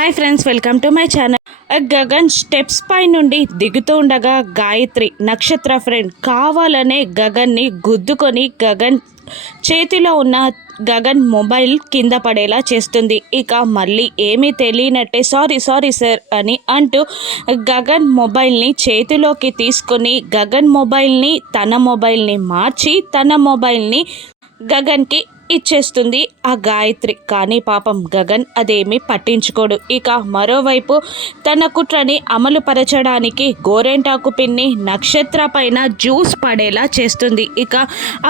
Hi friends, welcome to my channel. Gagan steps పై నుండి దిగుతూ ఉండగా గాయత్రి నక్షత్ర ఫ్రెండ్ కావాలనే గగన్ని గుద్దుకొని గగన్ చేతిలో ఉన్న గగన్ మొబైల్ కింద పడేలా చేస్తుంది. ఇక మళ్ళీ ఏమీ తెలియనట్టే సారీ సార్ అని అంటూ గగన్ మొబైల్ని చేతిలోకి తీసుకొని గగన్ మొబైల్ని తన మొబైల్ని మార్చి తన మొబైల్ని గగన్కి ఇచ్చేస్తుంది ఆ గాయత్రి. కానీ పాపం గగన్ అదేమీ పట్టించుకోడు. ఇక మరోవైపు తన కుట్రని అమలు పరచడానికి గోరెంటాకు పిన్ని నక్షత్ర పైన జ్యూస్ పడేలా చేస్తుంది. ఇక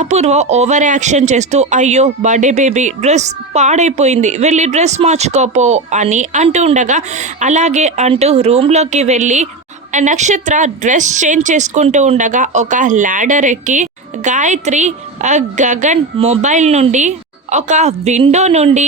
అపూర్వ ఓవర్ యాక్షన్ చేస్తూ అయ్యో బర్త్డే బేబీ డ్రెస్ పాడైపోయింది, వెళ్ళి డ్రెస్ మార్చుకోపో అని అంటూ ఉండగా అలాగే అంటూ రూమ్లోకి వెళ్ళి నక్షత్ర డ్రెస్ చేంజ్ చేసుకుంటూ ఉండగా ఒక ల్యాడర్ ఎక్కి గాయత్రి గగన్ మొబైల్ నుండి ఒక విండో నుండి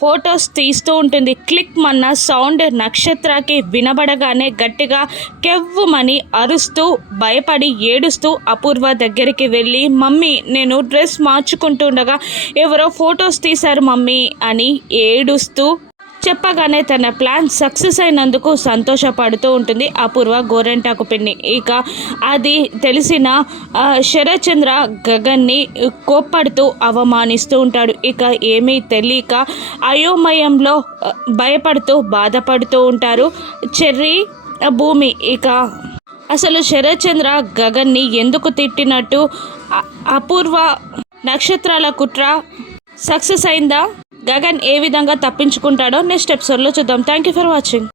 ఫొటోస్ తీస్తూ ఉంటుంది. క్లిక్ మన్న సౌండ్ నక్షత్రకి వినబడగానే గట్టిగా కెవ్వుమని అరుస్తూ భయపడి ఏడుస్తూ అపూర్వ దగ్గరికి వెళ్ళి మమ్మీ నేను డ్రెస్ మార్చుకుంటుండగా ఎవరో ఫొటోస్ తీశారు మమ్మీ అని ఏడుస్తూ చెప్పగానే తన ప్లాన్ సక్సెస్ అయినందుకు సంతోషపడుతూ ఉంటుంది అపూర్వ గోరెంటాకు పిన్ని. ఇక అది తెలిసిన శరత్చంద్ర గగన్ని కోప్పడుతూ అవమానిస్తూ ఉంటాడు. ఇక ఏమీ తెలియక అయోమయంలో భయపడుతూ బాధపడుతూ ఉంటారు చెర్రీ భూమి. ఇక అసలు శరత్చంద్ర గగన్ని ఎందుకు తిట్టినట్టు, అపూర్వ నక్షత్రాల కుట్ర సక్సెస్ అయిందా, గగన్ ఏ విధంగా తప్పించుకుంటాడో నెక్స్ట్ ఎపిసోడ్లో చూద్దాం. Thank you for watching.